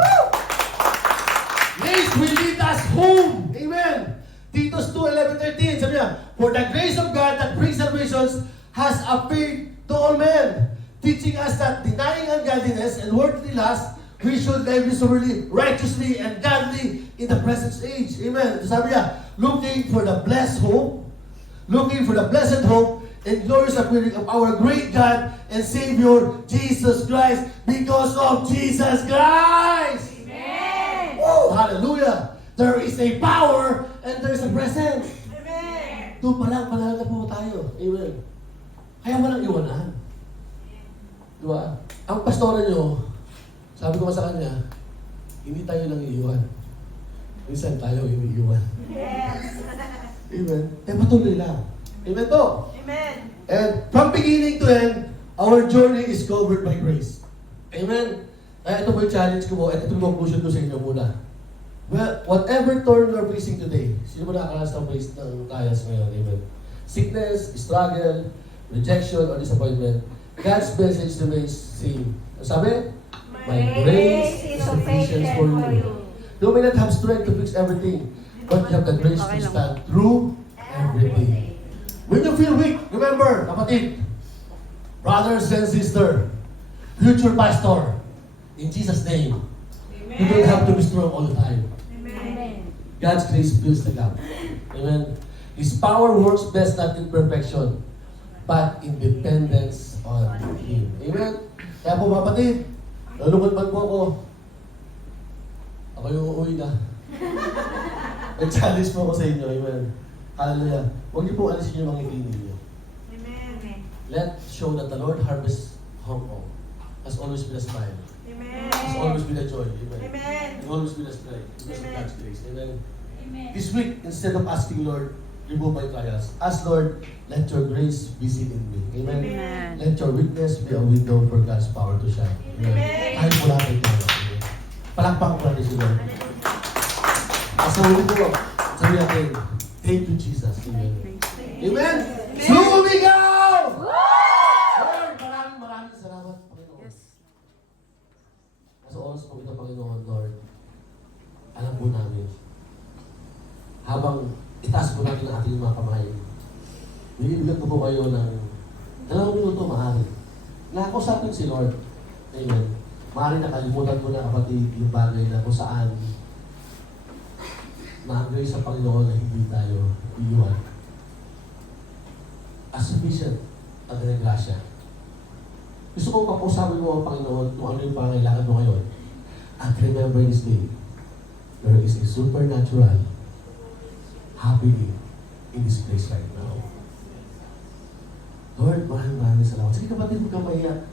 Grace will lead us home. Amen. Titus 2:11-13. Sabi niya, for the grace of God that brings salvation has appeared to all men, teaching us that denying ungodliness and worldly lust, we should live soberly, righteously, and godly in the present age. Amen. Sabi niya, looking for the blessed hope, looking for the blessed hope and glorious appearing of our great God and Savior, Jesus Christ, because of Jesus Christ. Amen. Woo! Hallelujah! There is a power and there is a presence. Amen. Doon pa lang, panahal na po tayo. Amen. Kaya walang iwanan. Diba? Ang pastora nyo, sabi ko sa kanya, hindi tayo lang iiwan. Minsan tayo iniiwan. Yes. Amen. Eh, patuloy lang. Amen po. Amen. And from beginning to end, our journey is covered by grace. Amen. Kaya ito po yung challenge ko po, at ito yung conclusion ko sa inyo muna. Well, whatever thorn you are facing today, sino ba nakakalas ng face ng trials ngayon? Amen. Sickness, struggle, rejection, or disappointment, God's message remains same. Sabi? My grace is sufficient for you. You may not have strength to fix everything, but you have the grace to stand through everything. When you feel weak, remember, kapatid, brothers and sisters, future pastor, in Jesus' name, you don't have to be strong all the time. Amen. God's grace fills the gap. Amen. His power works best not in perfection, but in dependence on Him. Amen. Kaya po mga kapatid, nalungkot man po ako yung uuwi na. Nag-challenge po ako sa inyo. Amen. Hallelujah. Huwag niyo po alisin yung mga ngiti ninyo. Amen. Let's show that the Lord harvests Hong Kong has always been a smile. Amen. Has always been a joy. Amen. Amen. Has always been a strength because of Amen. God's grace. Amen. Amen. This week, instead of asking Lord, remove my trials, ask Lord, let your grace be seen in me. Amen. Amen. Let your weakness be a window for God's power to shine. Amen. Amen. Kahit wala tayong tayo. Amen. Palakpakan ko natin si Lord. Sa huli ko, sabi natin, thank you, Jesus. Amen. Amen. Sumigaw! Lord, maraming salamat, Panginoon. Sa oras po ito, Panginoon, Lord, alam po namin, habang itaas po natin ang ating mga kamay, nilibigyan ko po kayo ng 2 minuto, maaari. Nakakusapin si Lord. Amen. Maaari nakalimutan ko na, kapatid, yung bagay na kung saan na-agree sa Panginoon na hindi tayo iiwan. As sufficient ang kanyang grasya. Gusto kong kakusapin mo ang Panginoon kung ano yung pangailangan mo ngayon. And remember this day, there is a supernatural happening in this place right now. Lord, maraming salamat. Sige kapatid, huwag kang mahiya.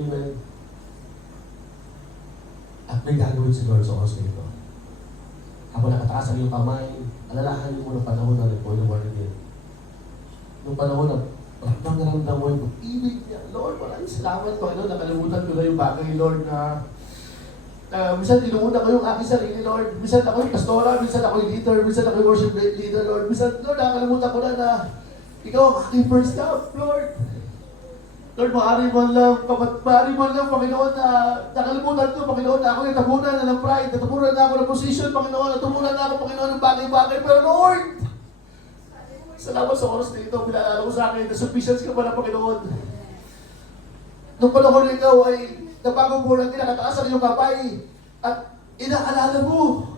Amen. At may gagawin si Lord sa oras na ito. Habang nakataas ang iyong kamay, alalahanin mo ng panahon na ito, yung word again. Nung panahon na ramdam mo yung ibig niya. Lord, maraming salamat, Panginoon. Nakalimutan ko na yung bagay, Lord, na minsan tinumuna ko yung aking sarili, Lord. Minsan ako yung pastora, minsan ako yung leader, minsan ako yung worship leader, Lord. Minsan, Lord, nakakalimutan ko na ikaw ang aking first love, Lord. Lord, maaari mo lang, Panginoon, na nakalimutan ko, Panginoon, na ako yung natabunan na ng pride, natabunan na ako ng position, Panginoon, natabunan na ako, Panginoon, ng bagay-bagay. Pero Lord, salamat sa oras na ito, pinaalala mo sa akin, na sufficiency ka pala, Panginoon. Nung panahon na ikaw ay napagong mo lang, nakataas ang iyong kapay, at inaalala mo,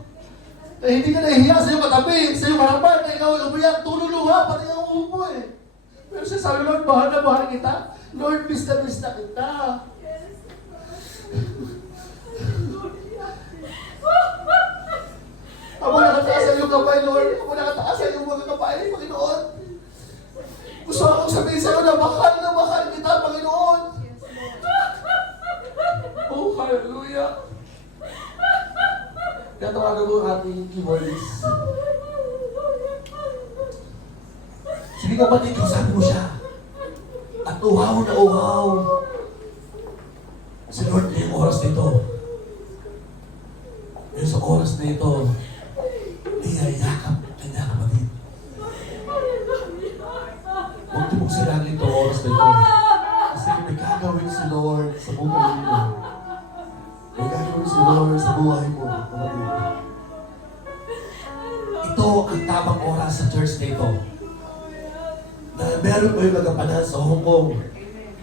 na hindi ka nahihiya sa iyong katabi, sa iyong harapan, na ikaw ay umiyak, tululuha, pati ang upo eh. Pero siya sabi, Lord, mahal na mahal kita. Lord, miss na kita. Ako nakataas sa iyong kamay, Lord. Ako nakataas sa iyong mga kamay, Panginoon. Gusto akong sabihin sa iyo na mahal kita, Panginoon. Oh, hallelujah. Kaya tawagan mo ang ating keyboardist. Sige kapatid, kausapin mo siya. At uhaw na uhaw. Si Lord na yung oras na ito. Yung sa oras na ito, niyayakap ka niya, kapatid. Huwag tibok silangin ito oras na ito. Kasi may gagawin si Lord sa buhay mo. May gagawin si Lord sa buhay mo, kapatid. Ito ang tamang oras sa church na ito. Na meron ko yung nagapanan sa Hong Kong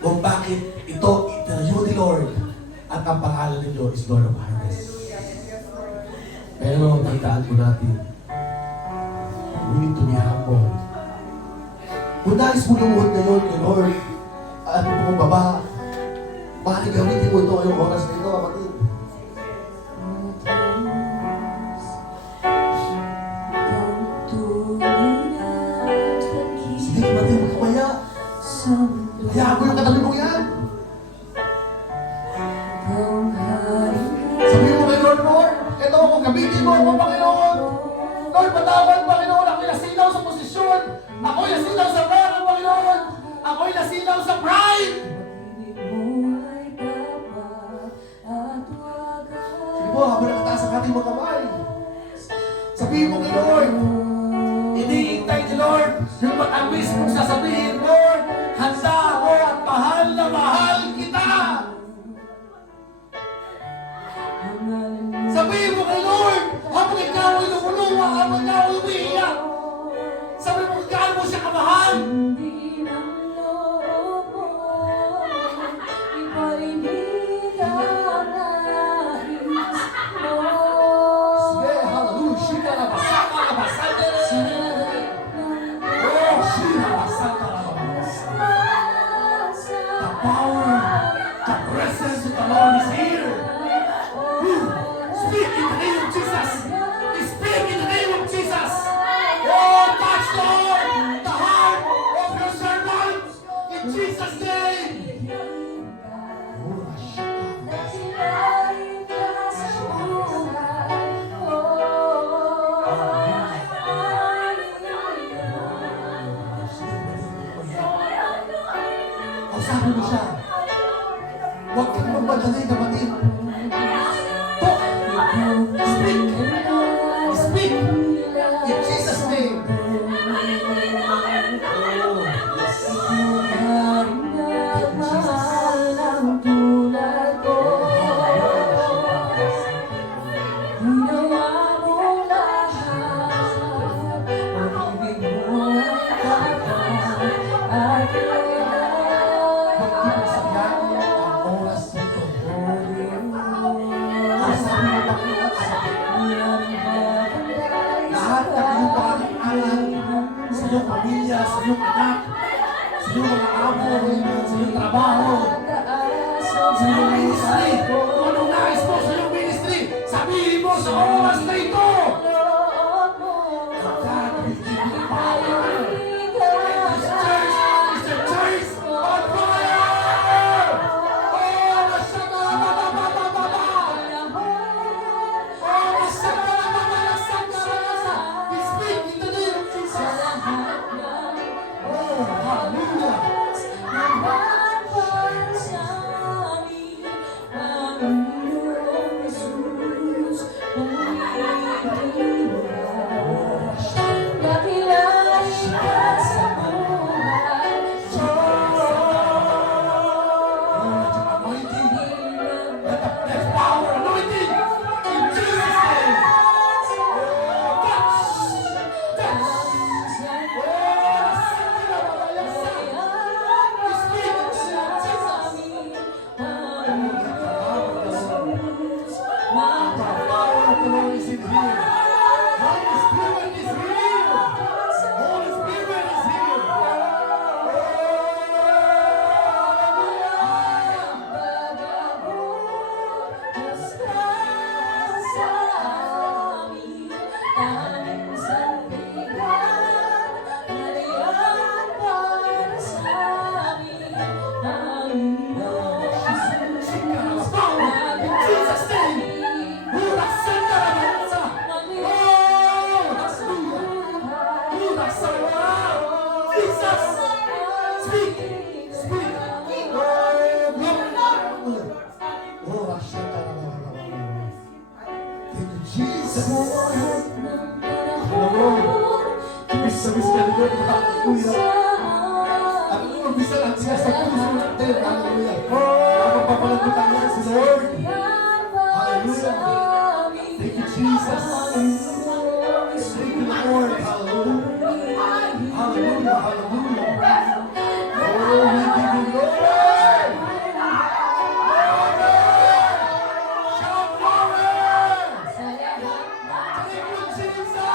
kung bakit ito itinayo ni Lord at ang pangalan ninyo is Lord of Harvest. Pero tandaan po natin, we need to be humble. Kung nais mo lumuhod ngayon kay Lord at kung baba, bakit gamitin mo ito ngayong oras na ito, kapatid? Hayaan mo yung katabi mo yan. Sabihin mo kay Lord, ito ako, gamitin mo ako, Panginoon. Lord, patawad, Panginoon. Ako'y nasinaw sa posisyon. Ako'y nasinaw sa pera, Panginoon. Ako'y nasinaw sa pride. Sige mo, habang nakataas ang ating mga kamay. Sabihin mo kay Lord, iniintay ni Lord yung matawis mong sasabihin, Lord, handa ako at mahal na mahal kita. Sabihin mo kay Lord, habang ikaw ay lumuluwa, habang ikaw ay umiiyak, sabihin mo kung gaano mo siya kamahal. Sige, hallelujah, shika na basaka na basande. Oh, shika na basaka na basande. The power, the presence of the Lord is here. Speak in the name of Jesus. Speak in the name of Jesus. Oh, touch, Lord, the heart of your servant in Jesus' name. Sabi mo siya, huwag kang magmadali, kapatid. Talk. Speak. Speak. In Jesus' name. Oh, yes. Sa iyong pamilya, sa iyong anak, sa iyong mga amo, sa iyong trabaho, sa iyong ministry. Kung anong nais mo sa iyong ministry, sabihin mo sa oras na ito. God will give you power. This church is a church on fire. Oh, Speak! Speak! Oh, Rashata. Thank you, Jesus. Bisa-bisa ka dito. Hallelujah. Hallelujah. Bisa lang siya sa puso natin. Hallelujah. Ang papalagutan niya si Lord. Hallelujah. Thank you, Jesus. Thank you, Lord. Hallelujah. Hallelujah. Hallelujah. Oh, we give you glory. Shout glory. Thank you, Jesus.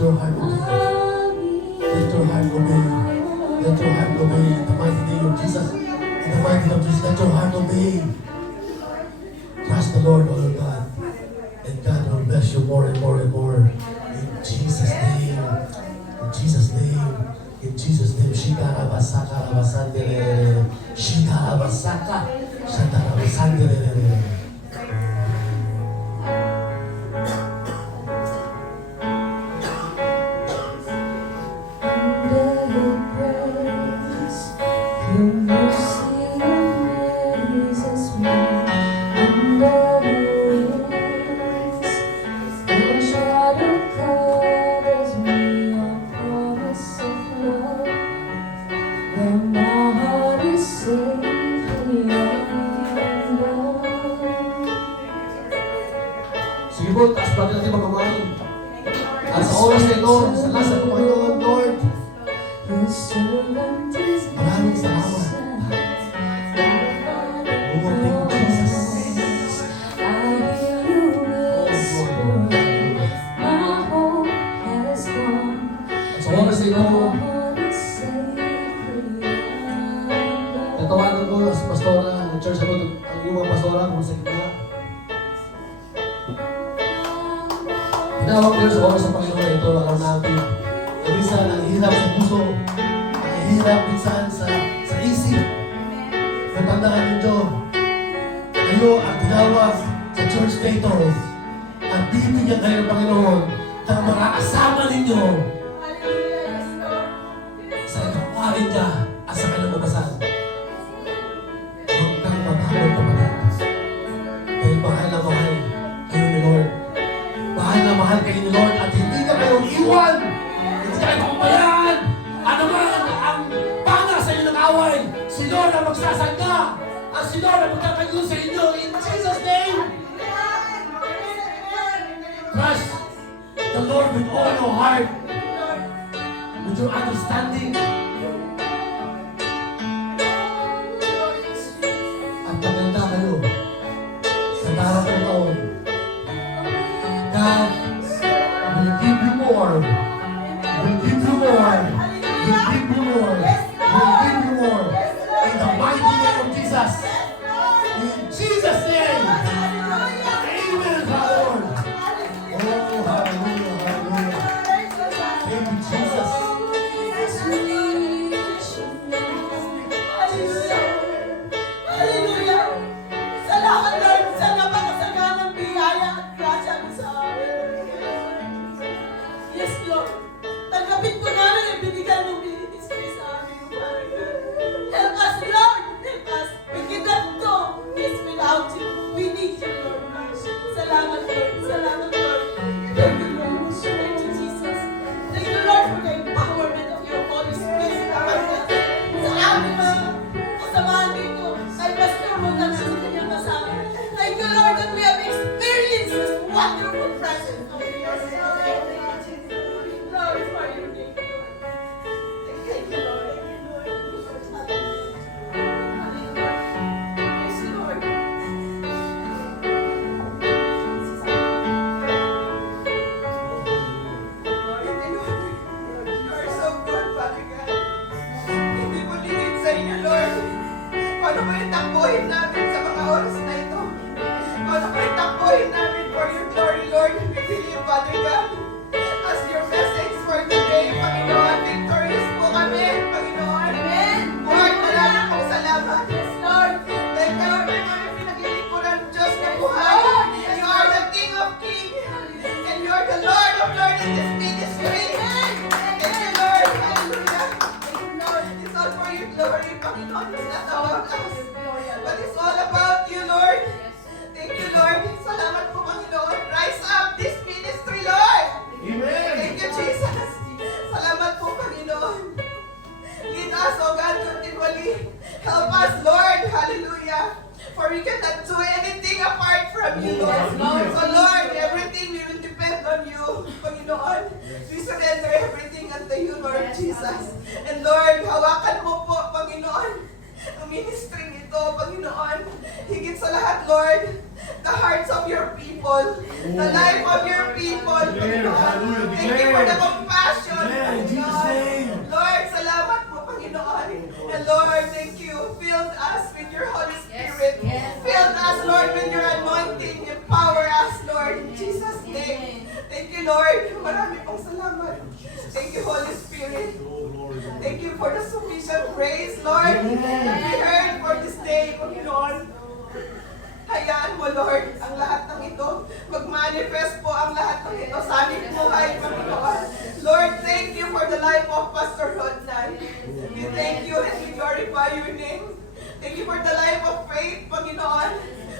your heart obey. Let your heart obey. Let your heart obey. In the mighty name of Jesus. In the mighty name of Jesus, let your heart obey. Trust the Lord, oh God. And God will bless you more and more and more. In Jesus' name. In Jesus' name. In Jesus' name. Shikarabasaka rabasandere. Shikarabasaka. Shatarabasandere. Sige po, taas pa natin magmamahal. At sa oras na ito, sa lasa ng Panginoon, Lord, maraming salamat. Oh, thank you, Jesus. At sa oras na ito, tatawagan ko si Pastora, ang church ako, ang iyong mga pastora, kung sa gitna. Tinawag kayo sa oras ng Panginoon na ito, alam natin. Na minsan, ang hirap sa puso, ang hirap minsan sa isip. Natandaan ninyo, kayo ang tinawag sa church na ito at bibigyan kayo ng Panginoon ng mga kasama ninyo sa ikaparin niya at sa kanyang ubasan. Huwag kang mabawal kapatid. Dahil mahal na mahal kayo ni Lord. Mahal na mahal kayo ni Lord at hindi ka kayong iwan. Hindi kayo papabayaan. Ano man ang panga sa inyo ng away, si Lord ang magsasangga. At si Lord ang magkakayo sa inyo in Jesus' name. Trust the Lord with all your heart, with your understanding. At maganda kayo sa darating na taon. God will give you more. Will give you more. Will give you more. Will give you more. In the mighty name of Jesus. In Jesus' name. Amen, Lord. Oh, hallelujah, hallelujah. Thank you, Jesus. Hallelujah! Salamat, Lord, sa napakasaganang biyaya at grasya mo sa amin. Yes, Lord. Tanggapin ko namin ang binigay mong ministry sa amin, Father God. Help us, Lord. Help us. We cannot do this without you. We need you, Lord. Salamat, Lord. Salamat, Lord. Thank you, Lord. Thank you, Jesus. Thank you, Lord, for the empowerment of your Holy Spirit. Sa aming mga kasamahan dito, ay pastor mo na sa kanyang kasama. Thank you, Lord, that we have experienced this wonderful presence of yours. Glorify your name, Lord. Thank you, Lord. Hallelujah. Praise you, Lord. You are so good, Father God. Hindi mo limit sa inyo, Lord. Paano mo itakbuhin namin sa mga oras na ito? Paano mo itakbuhin namin for your glory, Lord? We believe, Father God. As your message for today, Panginoon, victorious po kami, Panginoon. Amen. Buhay na namin po salamat. Yes, Lord. Dahil kayo may mga pinaglilingkuran ng Diyos na buhay. You are the King of Kings. And you are the Lord of Lords in this ministry. Thank you, Lord. Hallelujah. Lord, it's all for your glory, Panginoon. It's not about us, but it's all about you, Lord. Thank you, Lord. Salamat po, Panginoon. Rise up this ministry, Lord. Amen. Thank you, Jesus. Salamat po, Panginoon. Lead us, O God, continually. Help us, Lord. Hallelujah. For we cannot do anything apart from you, Lord. So, Lord, everything we will depend on you, Panginoon. We surrender everything unto you, Lord Jesus. And Lord, hawakan mo po, Panginoon, ang ministry nito. ito, Panginoon. Higit sa lahat, Lord, the hearts of your people, the life of your people, Panginoon. Thank you for the compassion, Panginoon. Lord, salamat po, Panginoon. And Lord, thank you. Fill us with your Holy Spirit. Fill us, Lord, with your anointing. Empower us, Lord, in Jesus' name. Thank you, Lord. Marami pong salamat. Thank you, Holy Spirit. Thank you for the sufficient grace, Lord, that we heard for this day, Panginoon. Hayaan mo, Lord, ang lahat ng ito. Mag-manifest po ang lahat ng ito sa aming buhay, Panginoon. Lord, thank you for the life of Pastor Rodnan. We thank you and we glorify your name. Thank you for the life of Faith, Panginoon.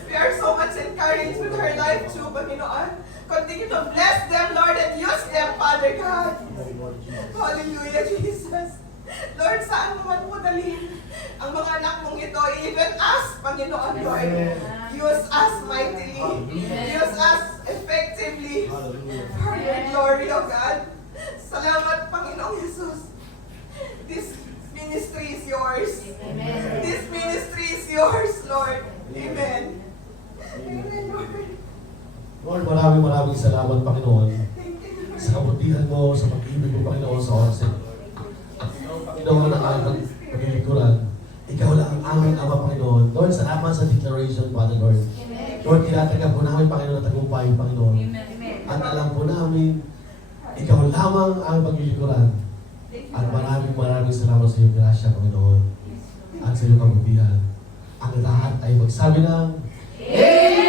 We are so much encouraged with her life too, Panginoon. Continue to bless them, Lord, and use them, Father God. Hallelujah, Jesus. Lord, saan mo man po dalhin ang mga anak mong ito, even us, Panginoon, Lord. Use us mightily. Use us effectively for your glory, O God. Salamat, Panginoong Jesus. This ministry is yours. This ministry is yours, Lord. Amen. Amen, Lord. Lord, maraming salamat, Panginoon, Thank you, Lord. sa kabutihan mo, sa pag-ibig mo, Panginoon, sa oras ito. Panginoon, ang aming paglilingkuran. Ikaw lang ang aming Ama, Panginoon. Lord, salamat sa declaration, Father Lord. Lord, tinatagap po namin, Panginoon, at tagumpay, Panginoon. At alam po namin, ikaw lamang ang paglilingkuran. At maraming salamat sa iyong grasya, Panginoon. At sa iyong kabutihan. Ang lahat ay magsabi ng Amen!